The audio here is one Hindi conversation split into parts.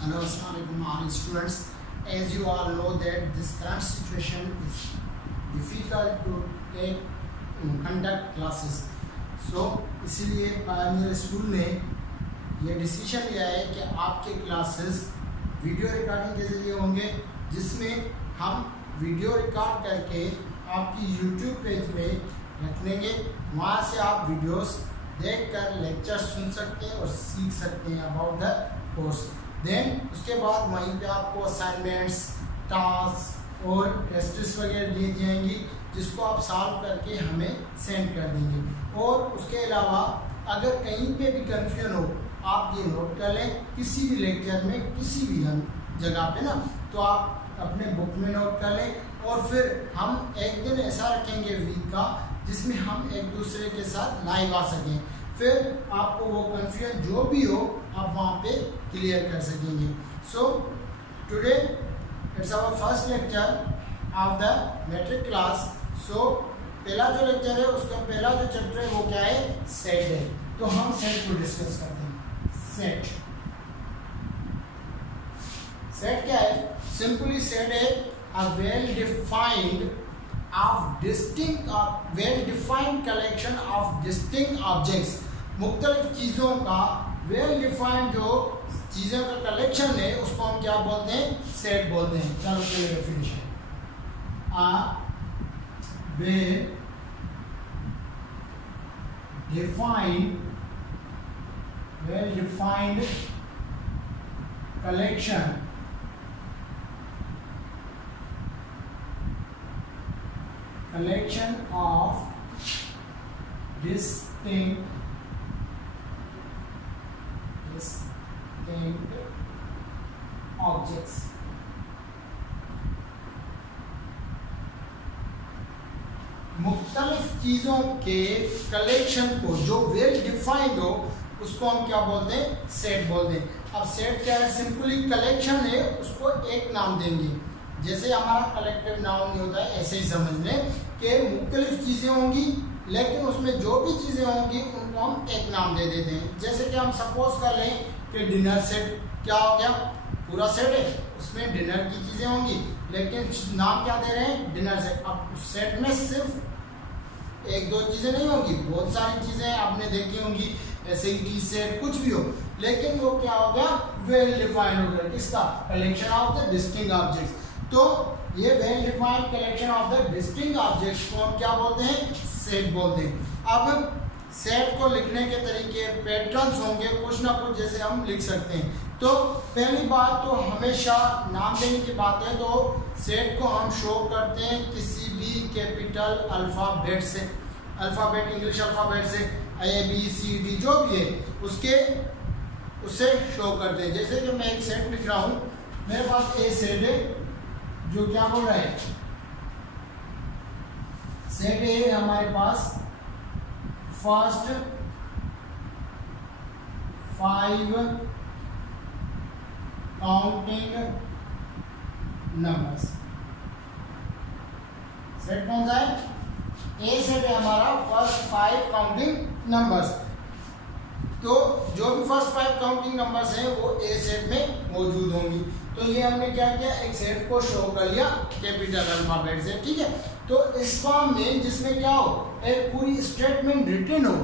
Hello, Assalamualaikum all students. As you all know that this current situation is difficult to conduct classes. So इसीलिए मेरे स्कूल ने ये डिसीजन लिया है कि आपके क्लासेस वीडियो रिकॉर्डिंग के जरिए होंगे, जिसमें हम वीडियो रिकॉर्ड करके आपकी YouTube पेज पे रख देंगे। वहाँ से आप वीडियोस देखकर लेक्चर सुन सकते हैं और सीख सकते हैं अबाउट द कोर्स। देन उसके बाद वहीं पे आपको असाइनमेंट्स, टास्क और टेस्ट्स वगैरह दी जाएंगी, जिसको आप सॉल्व करके हमें सेंड कर देंगे। और उसके अलावा अगर कहीं पे भी कंफ्यूजन हो, आप ये नोट कर लें, किसी भी लेक्चर में किसी भी जगह पे ना, तो आप अपने बुक में नोट कर लें। और फिर हम एक दिन ऐसा रखेंगे वीक का, जिसमें हम एक दूसरे के साथ लाइव आ सकें। फिर आपको वो कंफ्यूजन जो भी हो आप वहाँ पे क्लियर कर सकेंगे। So today it's our first lecture of the matric class. So पहला जो लेक्चर है उसका पहला जो चैप्टर है वो क्या है, सेट है। तो हम सेट को डिस्कस करते हैं। सेट क्या है? सिंपली सेट है a well defined collection of distinct objects। मुख्तलिफ चीजों का well defined जो चीजों का कलेक्शन है उसको हम क्या बोलते हैं, सेट बोलते हैं। चलो पहले definition, a well defined collection of distinct objects। मुख्तलिफ चीजों के कलेक्शन को जो वेल डिफाइंड हो उसको हम क्या बोलते हैं, सेट बोलते हैं। अब सेट क्या है? सिंपली कलेक्शन है, उसको एक नाम देंगे। जैसे हमारा कलेक्टिव नाउन नहीं होता है, ऐसे ही समझ लें कि मुख्तलिफ चीजें होंगी, लेकिन उसमें जो भी चीजें होंगी उनको हम एक नाम दे देते हैं। जैसे कि हम सपोज कर लें कि डिनर सेट क्या हो गया, पूरा सेट है, उसमें डिनर की चीजें होंगी, लेकिन नाम क्या दे रहे हैं, डिनर सेट। अब उस सेट में सिर्फ एक दो चीजें नहीं होंगी, बहुत सारी चीजें आपने देखी होंगी, ऐसे टी सेट कुछ भी हो, लेकिन वो क्या हो गया, वेल डिफाइंड हो गया। किसका? Collection of the distinct objects. तो ये well defined collection of the distinct objects को हम क्या बोलते हैं, सेट बोलते हैं। अब सेट को लिखने के तरीके पैटर्न्स होंगे कुछ ना कुछ, जैसे हम लिख सकते हैं। तो पहली बात तो हमेशा नाम देने की बात है, तो सेट को हम शो करते हैं किसी भी कैपिटल अल्फाबेट से, अल्फाबेट इंग्लिश अल्फाबेट से, ABCD जो भी है उससे शो करते हैं। जैसे कि मैं एक सेट लिख रहा हूँ, मेरे पास ए सेट है जो क्या बोल रहा है, सेट ए हमारे पास फर्स्ट 5 काउंटिंग नंबर्स। सेट कौन सा है? ए सेट है हमारा फर्स्ट 5 काउंटिंग नंबर्स। तो जो भी फर्स्ट 5 काउंटिंग नंबर्स हैं वो ए सेट में मौजूद होंगी। तो ये हमने क्या किया, एक सेट को शो कर लिया कैपिटल अल्फाबेट से, ठीक है। तो इस फॉर्म में जिसमें क्या हो, एक पूरी स्टेटमेंट रिटन हो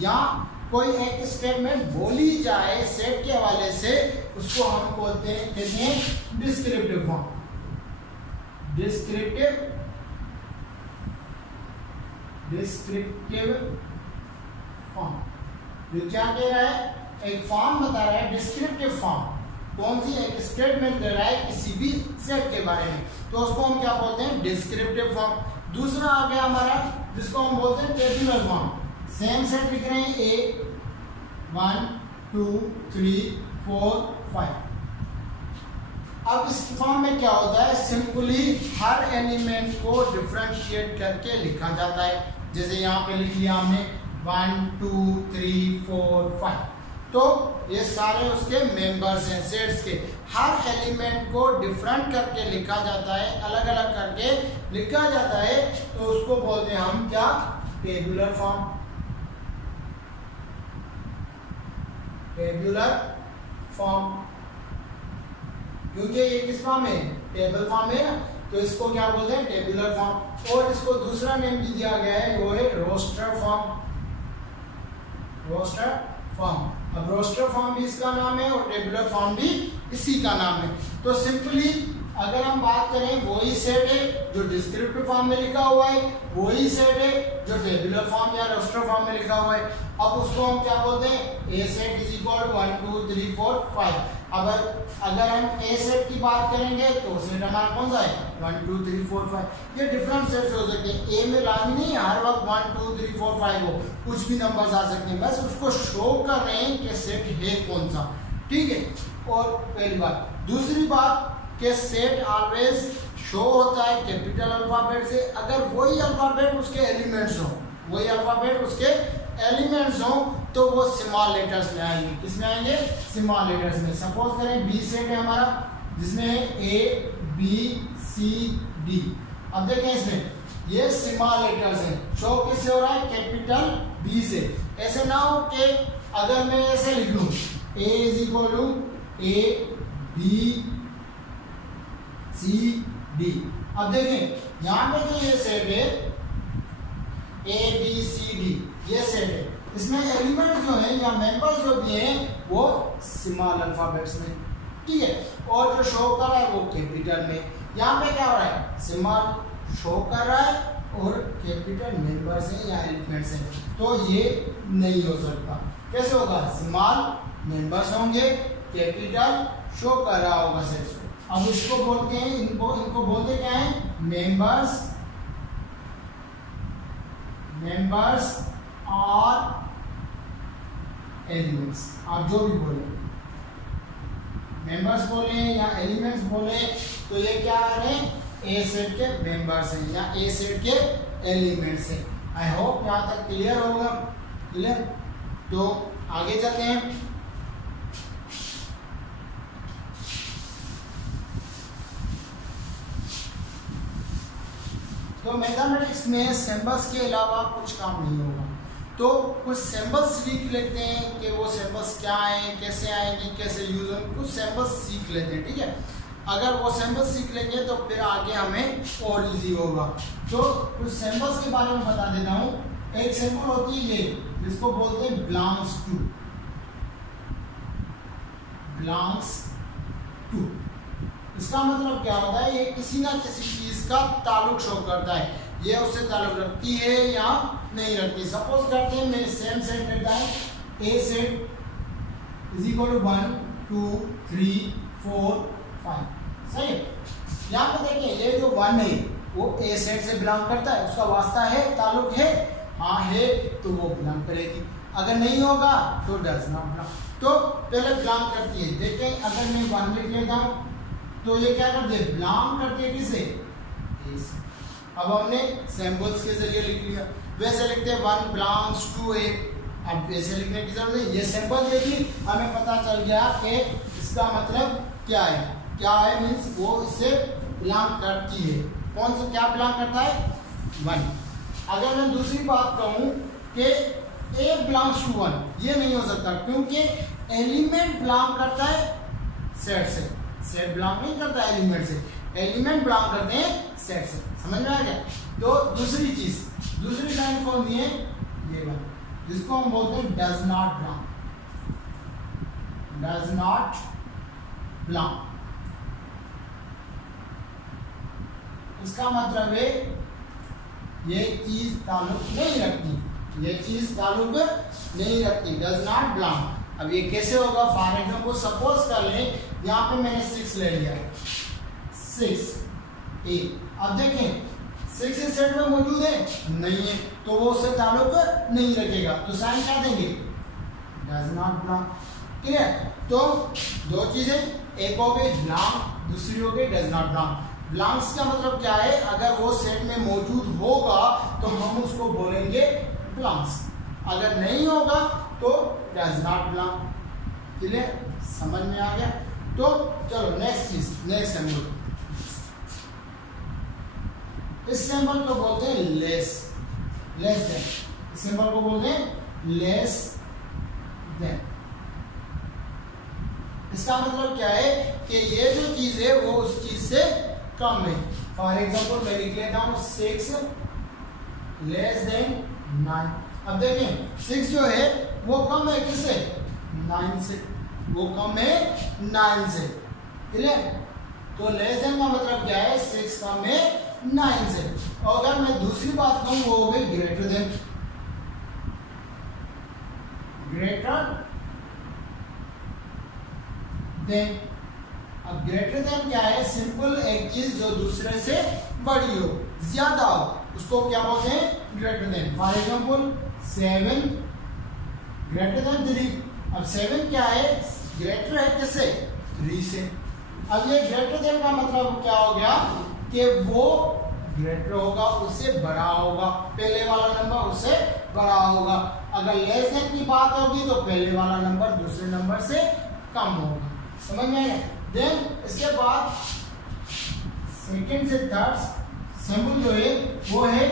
या कोई एक स्टेटमेंट बोली जाए सेट के हवाले से, उसको हम कहते हैं डिस्क्रिप्टिव फॉर्म। डिस्क्रिप्टिव फॉर्म ये क्या कह रहा है, एक फॉर्म बता रहा है, डिस्क्रिप्टिव फॉर्म। कौन सी? एक स्टेटमेंट दे रहा है किसी भी सेट के बारे में, तो उसको हम क्या बोलते हैं, डिस्क्रिप्टिव फॉर्म। दूसरा आ गया हमारा जिसको हम बोलते हैं टेबुलर फॉर्म। सेम सेट लिख रहे हैं, ए 1 2 3 4 5। अब इस फॉर्म में क्या होता है, सिंपली हर एलिमेंट को डिफरेंशिएट करके लिखा जाता है। जैसे यहाँ पे लिख लिया हमने 1 2 3 4 5, तो ये सारे उसके मेंबर्स हैं सेट्स के। हर एलिमेंट को डिफरेंट करके लिखा जाता है, अलग अलग करके लिखा जाता है, तो उसको बोलते हैं हम क्या, टेबुलर फॉर्म। Tabular form. क्योंकि ये किस फॉर्म है, टेबल फॉर्म है ना, तो इसको क्या बोलते हैं, टेबुलर फॉर्म। और इसको दूसरा नेम भी दिया गया है, वो है रोस्टर फॉर्म, रोस्टर फॉर्म। अब रोस्टर फॉर्म भी इसका नाम है और टेबुलर फॉर्म भी इसी का नाम है। तो सिंपली अगर हम बात करें, वही सेट है जो डिस्क्रिप्टिव फॉर्म में लिखा हुआ है, वही सेट है जो टेबुलर फॉर्म या रोस्टर फॉर्म में लिखा हुआ है। अब उसको हम क्या बोलते हैं, ए सेट इज इक्वल 1 2 3 4 5। अगर हम ए सेट की बात करेंगे तो सेट हमारा कौन सा है, 1 2 3 4 5। ये डिफरेंट सेट्स हो सकते हैं, ए में लाजमी नहीं हर वक्त 1 2 3 4 5 हो, कुछ भी नंबर्स आ सकते हैं, बस उसको शो कर रहे हैं कि सेट है कौन सा, ठीक है। और पहली बात, दूसरी बात कि सेट ऑलवेज शो होता है कैपिटल अल्फाबेट से अगर वही अल्फाबेट उसके एलिमेंट्स हो, वही अल्फाबेट उसके एलिमेंट्स हो तो वो स्मॉल लेटर्स में आएंगे। किस में आएंगे, स्मॉल लेटर्स में। सपोज करें बी सेट है हमारा, जिसमें है ए बी सी डी। अब देखें इसमें ये स्मॉल लेटर्स हैं, शो किससे हो रहा है, कैपिटल बी से। ऐसे ना हो कि अगर मैं ऐसे लिख लूं A is equal to A B C D. अब देखें यहां पे जो ये सेट है ए बी सी डी, ये सेट है, इसमें एलिमेंट जो है या मेंबर्स जो भी हैं वो स्मॉल अल्फाबेट्स में, ठीक है। और जो शो कर रहा है वो कैपिटल में। यहाँ पे क्या हो रहा है, स्मॉल शो कर रहा है और कैपिटल मेंबर्स हैं या एलिमेंट्स हैं, तो ये नहीं हो सकता। कैसे होगा, स्मॉल मेंबर्स होंगे, कैपिटल शो कर रहा होगा सेट। अब इसको बोलते हैं, इनको बोलते क्या है, मेंबर्स और एलिमेंट्स। आप जो भी बोले, मेंबर्स बोले या एलिमेंट्स बोले, तो ये क्या है, ए सेट के मेंबर्स हैं या ए सेट के एलिमेंट्स हैं। आई होप यहाँ तक क्लियर होगा, क्लियर। तो आगे चलते हैं। तो मैथमेटिक्स में सिंबल्स के अलावा कुछ काम नहीं होगा, तो कुछ सिंबल्स सीख लेते हैं कि वो सिंबल्स क्या हैं, कैसे आएंगे, कैसे यूज होंगे, कुछ सिंबल्स सीख लेते हैं, ठीक है। अगर वो सिंबल्स सीख लेंगे तो फिर आगे हमें और इजी होगा। तो कुछ सिंबल्स के बारे में बता देता हूँ। एक सिंबल होती है ये, जिसको बोलते हैं बिलोंग्स टू, बिलोंग्स टू। इसका मतलब क्या होता है, ये किसी ना किसी चीज का ताल्लुक शो करता है, ये उससे ताल्लुक रखती है या नहीं रखती। सपोज करते हैं मैं सेम सेट लेता है, ए सेट इज इक्वल टू 1 2 3 4 5, सही है। यहाँ पे देखिए ये जो 1 है वो ए सेट से बिलोंग करता है, उसका वास्ता है, ताल्लुक है, हाँ है तो वो बिलोंग करेगी, अगर नहीं होगा तो डज नॉट बिलोंग। तो पहले बिलोंग करती है, देखें अगर मैं 1 लिख लेता हूँ तो ये क्या करते हैं, बिलोंग करते हैं किसे, ए से। अब हमने सिंबल्स के जरिए लिख लिया, वैसे लिखते हैं 1 बिलोंग्स टू ए। अब ऐसे लिखने की जरूरत नहीं, ये सिंबल देखिए हमें पता चल गया कि इसका मतलब क्या है, क्या है मीन्स वो इससे बिलोंग करती है। कौन सा क्या बिलोंग करता है, 1। अगर मैं दूसरी बात कहूँ कि ए बिलोंग्स टू 1, ये नहीं हो सकता क्योंकि एलिमेंट बिलोंग करता है सेट से, सेट बिलोंग नहीं करता एलिमेंट से, एलिमेंट बिलोंग करते हैं सेट से। समझ में आ गया। तो दूसरी चीज, दूसरी लाइन कौन दी है, ये वाला, जिसको हम बोलते हैं does not belong, does not belong. इसका मतलब है ये चीज ताल्लुक नहीं रखती, ये चीज ताल्लुक नहीं रखती, डज नॉट बिलोंग। अब ये कैसे होगा, फॉर एग्जाम्पल सपोज कर लें यहाँ पे मैंने 6 ले लिया, 6 ए। अब देखें 6 इस सेट में मौजूद है, नहीं है, तो वो उससे ताल्लुक नहीं रखेगा, तो साइन क्या देंगे, डज नॉट बिलोंग। क्लियर। तो दो चीजें, एक हो गई बिलोंग, दूसरी हो गई डज नॉट बिलोंग। बिलोंग्स का मतलब क्या है, अगर वो सेट में मौजूद होगा तो हम उसको बोलेंगे बिलोंग्स, अगर नहीं होगा तो डज नॉट बिलोंग। क्लियर, समझ में आ गया। तो चलो नेक्स्ट चीज, नेक्स्ट सिंबल, इस सिंबल को बोलते हैं लेस, लेस देन। इस सिंबल को बोलते हैं लेस देन। इसका मतलब क्या है कि ये जो चीज है वो उस चीज से कम है। फॉर एग्जाम्पल मैं लिख लेता हूँ 6 लेस देन 9। अब देखें 6 जो है वो कम है किससे? 9 से। वो कम है 9 से, क्लियर? तो लेस देन का मतलब क्या है? 6 कम है 9 से। और अगर मैं दूसरी बात कहूँ वो हो गई ग्रेटर देन। ग्रेटर देन, अब ग्रेटर देन क्या है? सिंपल एक चीज जो दूसरे से बड़ी हो, ज्यादा हो, उसको क्या बोलते हैं? Greater than. For example 7 greater than 3। अब 7 क्या है? ग्रेटर है किससे? 3 से। अब ये ग्रेटर देन का मतलब क्या हो गया कि वो ग्रेटर होगा, उससे बड़ा होगा, पहले वाला नंबर उससे बड़ा होगा। अगर लेस देन की बात होगी तो पहले वाला नंबर दूसरे नंबर से कम होगा। समझ में आया? देन इसके बाद सेकंड से थर्ड सिंबल जो है वो है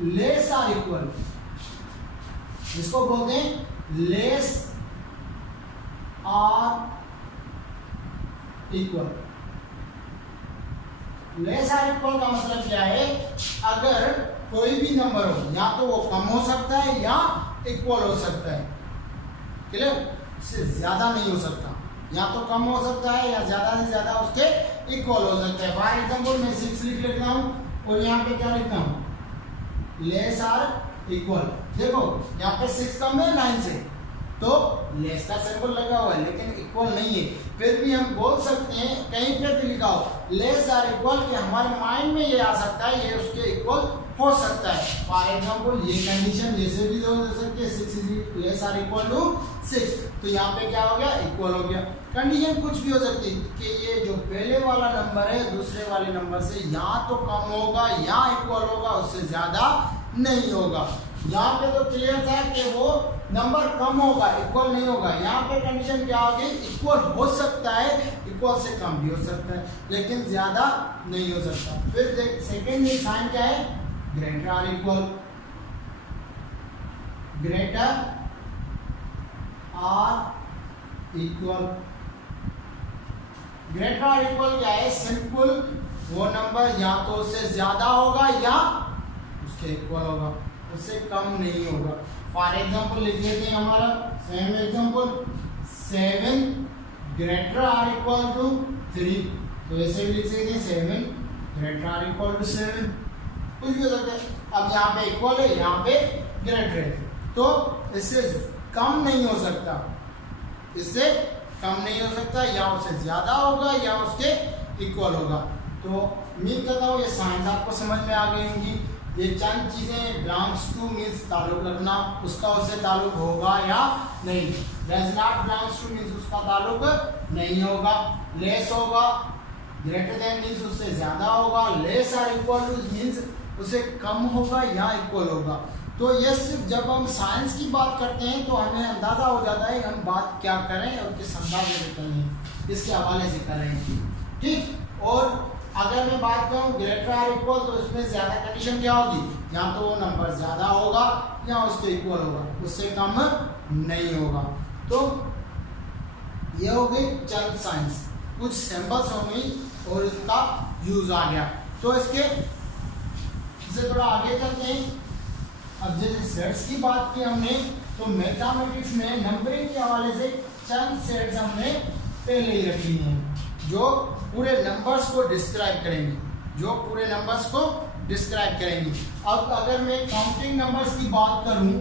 लेस आर इक्वल, जिसको बोलते हैं less or equal. Less or equal का मतलब क्या है? अगर कोई भी नंबर हो, या तो वो कम हो सकता है या इक्वल हो सकता है, क्लियर? इससे ज्यादा नहीं हो सकता, या तो कम हो सकता है या ज्यादा से ज्यादा उसके इक्वल हो सकता है। फॉर एग्जाम्पल मैं 6 लिख लेता हूँ और यहाँ पे क्या लिखता हूँ? Less or equal. देखो यहाँ पे 6 कम है 9 से, तो लेस का सिंबल लगा हुआ है लेकिन इक्वल नहीं है। फिर भी हम बोल सकते हैं, कहीं पे भी लिखा हो लेस आर इक्वल, कि हमारे माइंड में ये आ सकता है ये उसके इक्वल हो सकता है। फॉर एग्जाम्पल ये कंडीशन जैसे भी हो सकती है 6 is less or equal to 6, तो यहाँ पे क्या हो गया? इक्वल हो गया। कंडीशन कुछ भी हो सकती है कि ये जो पहले वाला नंबर है दूसरे वाले नंबर से या तो कम होगा या इक्वल होगा, उससे ज्यादा नहीं होगा। यहाँ पे तो क्लियर था कि वो नंबर कम होगा, इक्वल नहीं होगा। यहाँ पे कंडीशन क्या हो गई? इक्वल हो सकता है, इक्वल से कम भी हो सकता है, लेकिन ज्यादा नहीं हो सकता। फिर देख सेकेंड साइन क्या है? Greater or equal. Greater or equal, greater or equal क्या है? सिंपल वो नंबर या तो उससे ज्यादा होगा या उसके इक्वल होगा, उससे कम नहीं होगा। फॉर एग्जाम्पल लिख लेते हैं हमारा same example 7 greater or equal to 3, तो ऐसे भी लिख सकते हैं 7 ग्रेटर आर इक्वल टू 7, कुछ भी हो सकता है। अब यहाँ पे इक्वल है, यहाँ पे ग्रेटर है, तो इससे कम नहीं हो सकता, इससे कम नहीं हो सकता, या उससे ज्यादा होगा या उसके इक्वल होगा। तो उम्मीद करता हूँ ये साइंस आपको समझ में आ गई होंगी। ये चंद चीजें बिलोंग्स टू मीन्स ताल्लुक रखना, उसका उससे ताल्लुक होगा या नहीं। Does not belongs two means उसका ताल्लुक नहीं होगा। लेस होगा, ग्रेटर देन मीन्स उससे ज्यादा होगा, less or equal to means उससे कम होगा या इक्वल होगा। तो ये सिर्फ जब हम साइंस की बात करते हैं तो हमें अंदाजा हो जाता है हम बात क्या करें और किस अंदाजे से करें, इसके हवाले से करें, ठीक। और अगर मैं बात करूं ग्रेटर आर इक्वल, तो इसमें ज्यादा कंडीशन क्या होगी? या तो वो नंबर ज्यादा होगा या उसके इक्वल होगा, उससे कम नहीं होगा। तो ये हो गई चंद साइंस, कुछ सैंपल्स हो गई और इसका यूज आ गया। तो इससे थोड़ा आगे चलते हैं। अब जैसे सेट्स की बात की हमने, तो मैथमेटिक्स में नंबरिंग के हवाले से चंद सेट्स हमने पहले ही रखी हैं जो पूरे नंबर्स को डिस्क्राइब करेंगे, जो पूरे नंबर्स को डिस्क्राइब करेंगे। अब अगर मैं काउंटिंग नंबर्स की बात करूं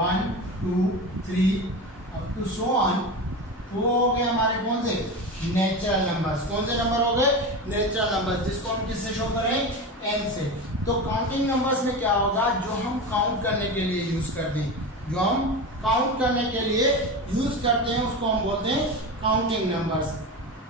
1 2 3 अप टू सो ऑन, तो हो गए हमारे कौन से? Natural numbers. कौन से नंबर हो गए? नेचुरल नंबर्स, जिसको हम किससे शो करें? n से। तो काउंटिंग नंबर्स में क्या होगा? जो हम काउंट करने के लिए यूज करते हैं, जो हम काउंट करने के लिए यूज करते हैं उसको हम बोलते हैं काउंटिंग नंबर्स।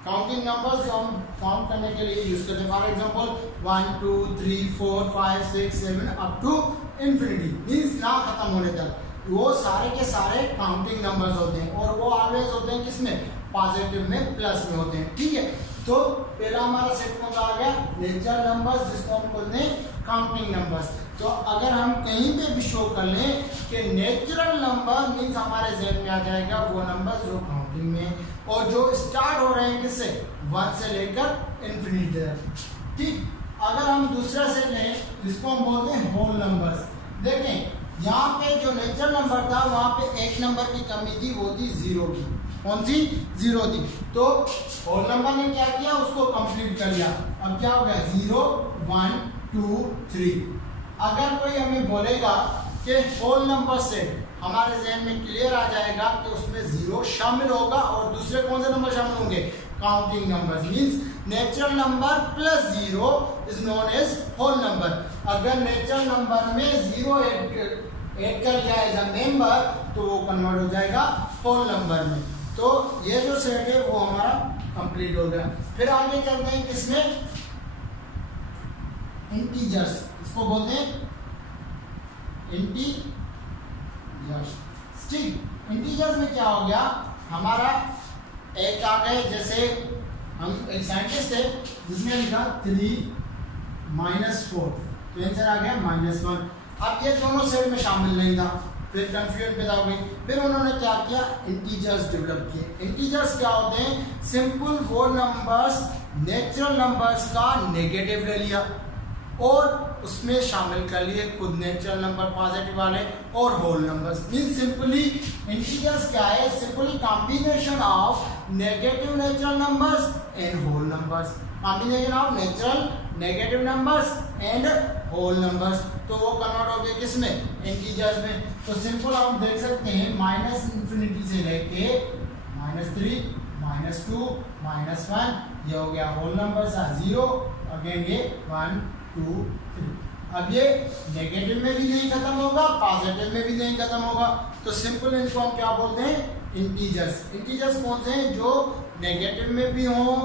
काउंटिंग नंबर्स जो हम काउंट करने के लिए यूज करते हैं, for example 1 2 3 4 5 6 7 up to infinity, means ना खत्म होने तक, वो सारे के सारे काउंटिंग नंबर्स होते हैं और वो ऑलवेज होते हैं किसमें? पॉजिटिव में, प्लस में होते हैं, ठीक है। तो पहला हमारा सेट कौन सा आ गया? नेचुरल नंबर्स, जिसको हम बोलते हैं काउंटिंग नंबर्स। तो अगर हम कहीं पे भी शो कर लें कि नेचुरल नंबर मीन्स हमारे जहन में आ जाएगा वो नंबर जो काउंटिंग में और जो स्टार्ट हो रहे हैं किससे 1 से लेकर इन्फिनिटी तक। ठीक, अगर हम दूसरा सेट लें जिसको हम बोलते हैं होल नंबर्स। देखें यहाँ पे जो नेचुरल नंबर था वहां पे एक नंबर की कमी थी, वो थी 0 की। कौन सी 0 थी। तो होल नंबर ने क्या किया उसको कंप्लीट कर लिया। अब क्या हो गया 0 1 2 3। अगर कोई हमें बोलेगा कि होल नंबर से हमारे जहन में क्लियर आ जाएगा कि उसमें 0 शामिल होगा और दूसरे कौन से नंबर शामिल होंगे counting numbers means natural number plus 0 is known as whole number. अगर नेचुरल नंबर में 0 ऐड कर लिया एज अ मेंबर तो वो कन्वर्ट हो जाएगा होल नंबर में। तो ये जो सेट है वो हमारा कंप्लीट हो गया। फिर आगे चलते हैं किसमें इंटीजर्स, इसको बोलते हैं इंटीजर्स। ठीक, इंटीजर्स में क्या हो गया हमारा एक आ गए, जैसे हम एक साइंटिस्ट है जिसने लिखा 3 -4 तो आंसर आ गया -1। अब ये दोनों सेट में शामिल नहीं था, फिर कंफ्यूजन पैदा हो गई। फिर उन्होंने क्या किया इंटीजर्स डेवलप किए। इंटीजर्स क्या होते हैं सिंपल वो नंबर्स नेचुरल नंबर्स का नेगेटिव ले लिया और उसमें शामिल कर लिए खुद नेचुरल नंबर पॉजिटिव वाले और whole numbers. Mean simply integers क्या है simply combination of negative natural numbers and whole numbers. Combination of natural negative numbers and whole numbers. तो वो कन्वर्ट हो गए किसमें इंटीजर्स में। तो सिंपल हम देख सकते हैं -∞ से लेके -3 -2 -1 ये हो गया होल नंबर्स 0 अगेन ये 1 2 3। अब ये नेगेटिव में भी नहीं खत्म होगा पॉजिटिव में भी नहीं खत्म होगा। तो सिंपल इनको हम क्या बोलते हैं इंटीजर्स। इंटीजर्स कौन से हैं जो नेगेटिव में भी हो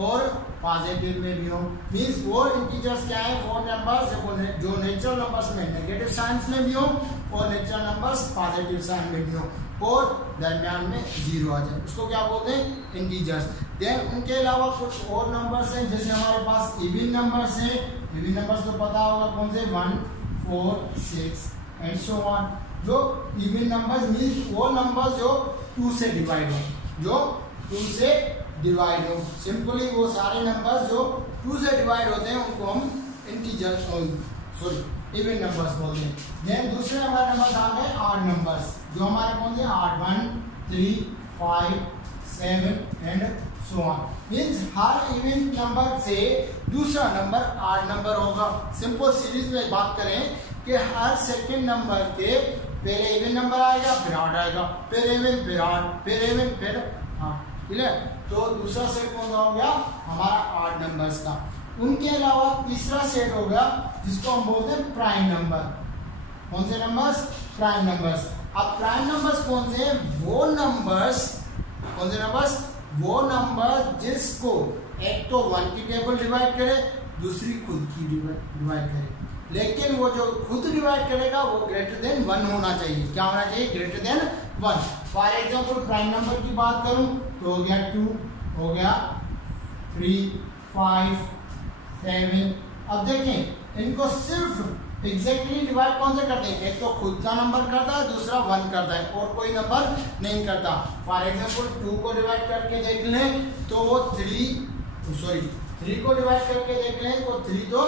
और पॉजिटिव में भी हो। मींस वो इंटीजर्स क्या है वो नंबर्स जो नेचुरल नंबर्स में नेगेटिव साइंस में भी हो और नेचुरल नंबर्स पॉजिटिव साइन में भी हो और दरमियान में 0 आ जाए उसको क्या बोलते हैं इंटीजर्स। देन उनके अलावा कुछ और नंबर्स हैं जैसे हमारे पास इवन नंबर्स हैं। इवन नंबर्स तो पता होगा कौन से 1 4 6 एंड सो ऑन। जो इवन नंबर्स मींस वो नंबर्स जो 2 से डिवाइड हो, जो 2 से डिवाइड हो। सिंपली वो सारे नंबर्स जो 2 से डिवाइड होते हैं उनको हम इंटीजर्स इवन नंबर्स बोलते हैं। देन दूसरे हमारे नंबर्स आ गए ऑड नंबर्स जो हमारे कौन से odd 1 3 5 7 and so on. Means her even number से दूसरा नंबर ऑड नंबर होगा। सिंपल सीरीज में बात करें कि हर सेकंड नंबर के पहले इवन नंबर आएगा फिर ऑड आएगा फिर इवन फिर ऑड फिर इवन फिर ऑड। क्लियर। तो दूसरा सेट कौन सा हो गया हमारा ऑड नंबर्स का। उनके अलावा तीसरा सेट हो गया जिसको हम बोलते हैं प्राइम नंबर। कौन से नंबर्स प्राइम नंबर्स। अब प्राइम नंबर्स कौन से वो नंबर्स कौन से नंबर्स वो नंबर जिसको एक तो 1 की टेबल डिवाइड करे दूसरी खुद की डिवाइड करे लेकिन वो जो खुद डिवाइड करेगा वो ग्रेटर देन 1 होना चाहिए। क्या होना चाहिए greater than 1। For example prime number की बात करूं तो हो गया 2 हो गया 3 5 7। अब देखें इनको सिर्फ एग्जैक्टली डिवाइड कौन से करते हैं एक तो खुद का नंबर करता है दूसरा 1 करता है और कोई नंबर नहीं करता। फॉर एग्जाम्पल 2 को डिवाइड करके देख लें तो वो 3 को डिवाइड करके देख लें तो 3 तो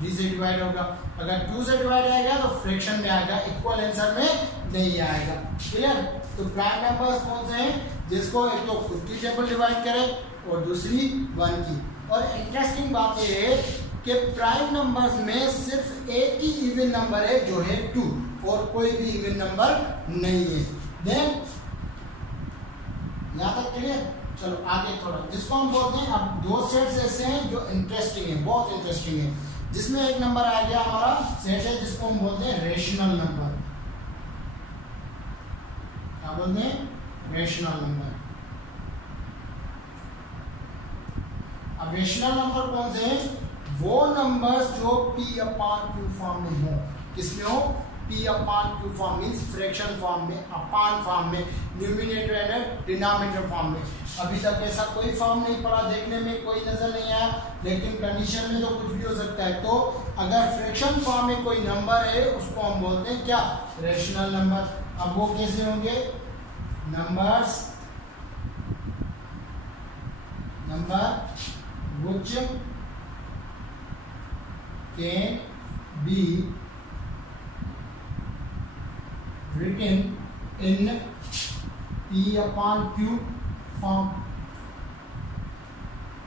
3 से डिवाइड होगा। अगर 2 से डिवाइड आएगा तो फ्रैक्शन में आएगा इक्वल आंसर में नहीं आएगा। क्लियर। तो प्राइम नंबर्स कौन से हैं जिसको एक तो खुद की टेबल डिवाइड करे और दूसरी 1 की। और इंटरेस्टिंग बात यह है कि प्राइम नंबर्स में सिर्फ एक ही इवन नंबर है जो है 2 और कोई भी इवन नंबर नहीं है। देन यहां तक क्लियर। चलो आगे थोड़ा जिसको हम बोलते हैं अब 2 सेट्स ऐसे हैं जो इंटरेस्टिंग है बहुत इंटरेस्टिंग है जिसमें एक नंबर आ गया हमारा सेट है जिसको हम बोलते हैं रेशनल नंबर। क्या बोलते हैं रेशनल नंबर। अब रेशनल नंबर कौन से हैं वो नंबर्स जो P/Q फॉर्म में हो। किसमें हो P अपान Q form means fraction form में, अपान फॉर्म में, न्यूमिनेटर एंड डिनोमिनेटर फॉर्म में। अभी तक ऐसा कोई फॉर्म नहीं पड़ा, देखने में कोई नजर नहीं आया, लेकिन कंडीशन में तो कुछ भी हो सकता है। तो अगर फ्रैक्शन फॉर्म में कोई नंबर है उसको हम बोलते हैं क्या, रेशनल नंबर। अब वो कैसे होंगे, numbers which can be written in P upon Q form.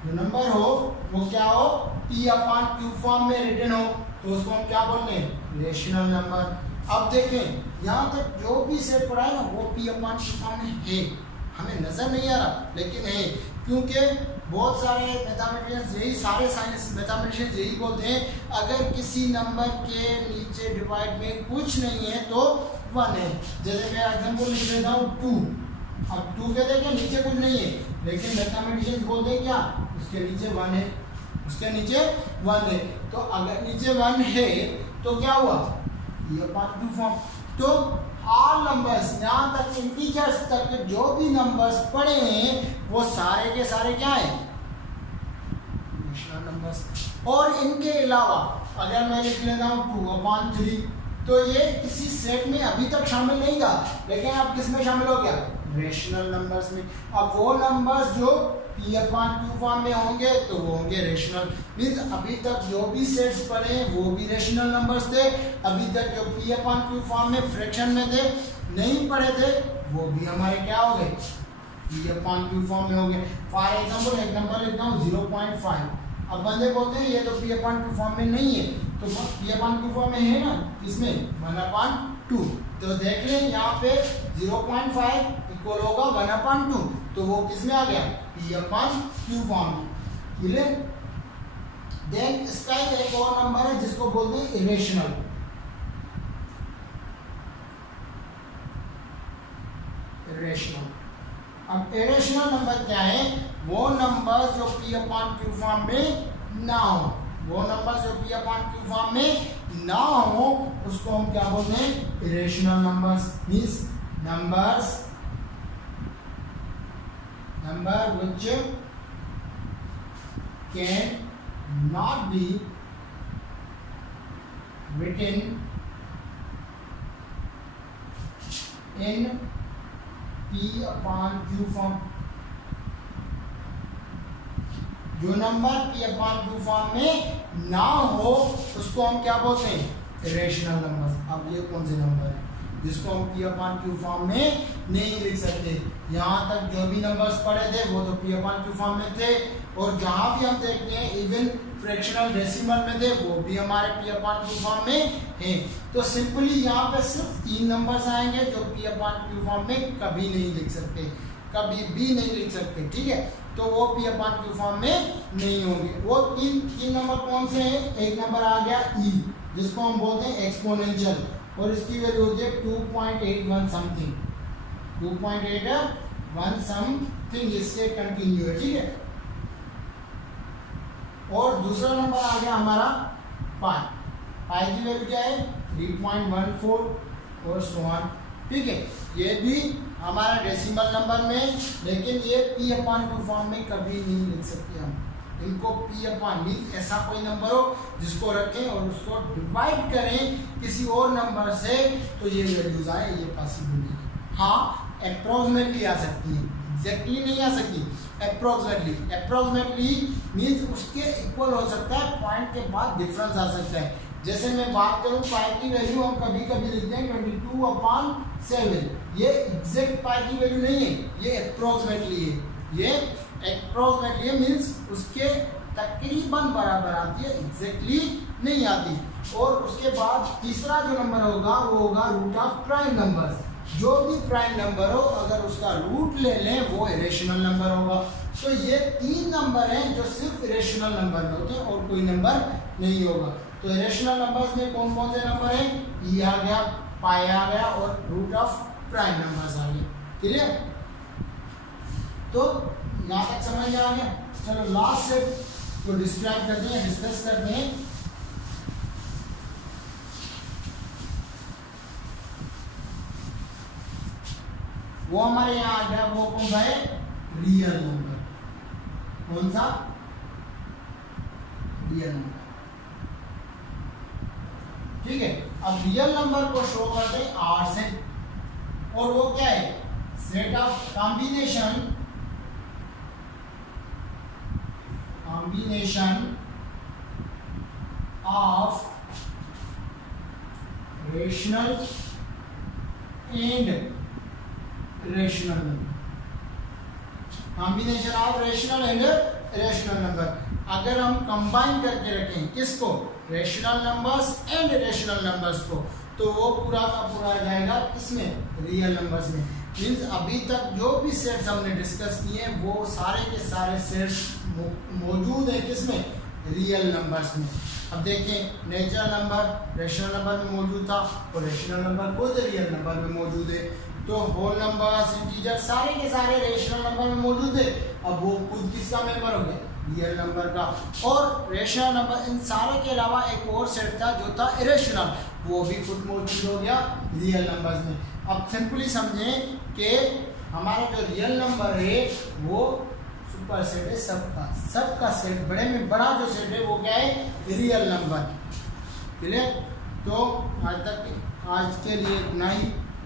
जो नंबर हो वो क्या हो, P अपॉन Q फॉर्म में रिटन हो, तो उसको हम क्या बोलते हैं, रेशनल नंबर। अब देखें यहाँ तक जो भी सेट पढ़ा है ना वो P अपॉन Q फॉर्म में है, हमें नजर नहीं आ रहा लेकिन है, क्योंकि बहुत सारे मैथमेटिशियंस यही, सारे साइंस मैथमेटिशियंस यही बोलते हैं, अगर किसी नंबर के नीचे डिवाइड में कुछ नहीं है तो 1 है। जैसे मैं एग्जांपल लिख देता हूँ 2, अब 2 कहते हैं कि नीचे कुछ नहीं है, लेकिन मैथमेटिशियंस बोलते हैं क्या, उसके नीचे 1 है, उसके नीचे 1 है। तो अगर नीचे 1 है तो क्या हुआ, ये अपॉन Q फॉर्म। तो ऑल नंबर्स, यहाँ तक इंटीजर्स तक जो भी नंबर्स पड़े हैं वो सारे के सारे क्या है, रेशनल नंबर्स। और इनके अलावा अगर मैं लिख लेता हूँ 2/3, तो ये किसी सेट में अभी तक शामिल नहीं था, लेकिन अब किस में शामिल हो गया, रेशनल नंबर्स में। अब वो नंबर्स जो P अपॉन Q फॉर्म में होंगे तो वो होंगे रेशनल, मींस अभी तक जो भी सेट्स पढ़े हैं वो भी रेशनल नंबर्स थे, अभी तक जो P अपॉन Q फॉर्म में फ्रैक्शन में थे, नहीं पढ़े थे, वो भी हमारे क्या हो गए, P अपॉन Q फॉर्म में हो गए। फॉर एग्जांपल एक नंबर लिखता हूँ 0.5, अब बंदे बोलते हैं ये तो P अपॉन Q फॉर्म में नहीं है, तो P अपॉन Q फॉर्म में है ना, इसमें 1/2, तो देख लें यहाँ पे 0.5 इक्वल होगा 1/2, तो वो किस में आ गया, P अपॉन Q फॉर्म में। क्लियर। देन इसका एक और नंबर है जिसको बोलते हैं इरेशनल। अब इरेशनल नंबर क्या है, वो नंबर जो P अपॉन Q फॉर्म में ना हो, वो नंबर जो P अपॉन Q फॉर्म में ना हो उसको हम क्या बोलते हैं, irrational numbers. Means number which can not be written in P upon Q form। जो number P upon Q form में ना हो उसको हम क्या बोलते हैं, इरेशनल नंबर। अब ये कौन से नंबर है जिसको हम P अपॉन Q फॉर्म में नहीं लिख सकते। यहाँ तक जो भी नंबर्स पढ़े थे वो तो P अपॉन Q फॉर्म में थे, और जहाँ भी हम देखते हैं इवन फ्रैक्शनल डेसिमल में थे वो भी हमारे P अपॉन Q फॉर्म में हैं। तो सिंपली यहाँ पे सिर्फ 3 नंबर्स आएंगे जो P अपॉन Q फॉर्म में कभी नहीं लिख सकते, कभी भी नहीं लिख सकते, ठीक है। तो वो P अपॉन Q फॉर्म में नहीं होंगे। वो तीन नंबर कौन से हैं, एक नंबर आ गया E जिसको हम बोलते हैं एक्सपोनेंशियल, और इसकी वैल्यू होती है 2.81 समथिंग, 2.81 समथिंग, इससे कंटिन्यू है, ठीक है। और दूसरा नंबर आ गया हमारा पाई की वैल्यू क्या है 3.14 और सो ऑन, ठीक है। ये भी हमारा डेसिमल नंबर में, लेकिन ये P अपॉन Q फॉर्म में कभी नहीं लिख सकते हम इनको। P अपॉन मींस ऐसा कोई नंबर हो जिसको रखें और उसको डिवाइड करें किसी और नंबर से तो ये वैल्यूज आए, ये पॉसिबल नहीं। हाँ अप्रोक्सीमेटली आ सकती है, एग्जैक्टली नहीं आ सकती, अप्रोक्सीमेटली मींस उसके इक्वल हो सकता है, पॉइंट के बाद डिफरेंस आ सकता है। जैसे मैं बात करूं पाई की वैल्यू हम कभी कभी लिखते हैं 22/7, ये एग्जैक्ट पाई की वैल्यू नहीं है, ये अप्रोक्सीमेटली है, ये अप्रोक्सीमेटली मींस उसके तकरीबन बराबर आती है, एग्जैक्टली नहीं आती। और उसके बाद तीसरा जो नंबर होगा वो होगा रूट ऑफ प्राइम नंबर। जो भी प्राइम नंबर हो अगर उसका रूट ले लें वो इरेशनल नंबर होगा। तो ये 3 नंबर हैं जो सिर्फ इरेशनल नंबर में होते हैं और कोई नंबर नहीं होगा। तो इरेशनल नंबर्स में कौन कौन से नंबर हैं, ई आ गया, पाई आ गया और रूट ऑफ प्राइम नंबर्स आ गए। क्लियर। तो यहाँ तक समझ में आ गया। चलो लास्ट सेट को डिस्क्राइब करते हैं, डिस्कस करते हैं। वो हमारे यहाँ आ गया, वो कौन सा है, रियल नंबर। कौन सा, रियल नंबर। ठीक है, अब रियल नंबर को शो करते हैं आर से, और वो क्या है, set of combination of rational and rational number. Combination of rational and rational number. अगर हम कंबाइन करके रखें किसको, rational numbers and rational numbers को, तो वो पूरा का पूरा आ जाएगा इसमें, रियल नंबर्स में। मीन्स अभी तक जो भी सेट्स हमने डिस्कस किए हैं वो सारे के सारे सेट्स मौजूद है किसमें, रियल नंबर्स में। अब देखें, नेचुरल नंबर रेशनल नंबर में मौजूद था, और रेशनल नंबर खुद रियल नंबर में मौजूद है। तो होल नंबर्स, इंटीजर, सारे के सारे रेशनल नंबर में मौजूद है। अब वो खुद किसका मेंबर हो गया, रियल नंबर का। और रेशनल नंबर, इन सारे के अलावा एक और सेट था जो था इरेशनल, वो भी खुद मौजूद हो गया रियल नंबर्स में। अब सिंपली समझें कि हमारा जो रियल नंबर है वो सुपर सेट है सबका, सबका सेट, बड़े में बड़ा जो सेट है वो क्या है, रियल नंबर। क्लियर? तो आज के लिए इतना ही,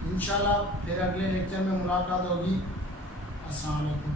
इंशाल्लाह फिर अगले लेक्चर में मुलाकात होगी। अस्सलाम वालेकुम।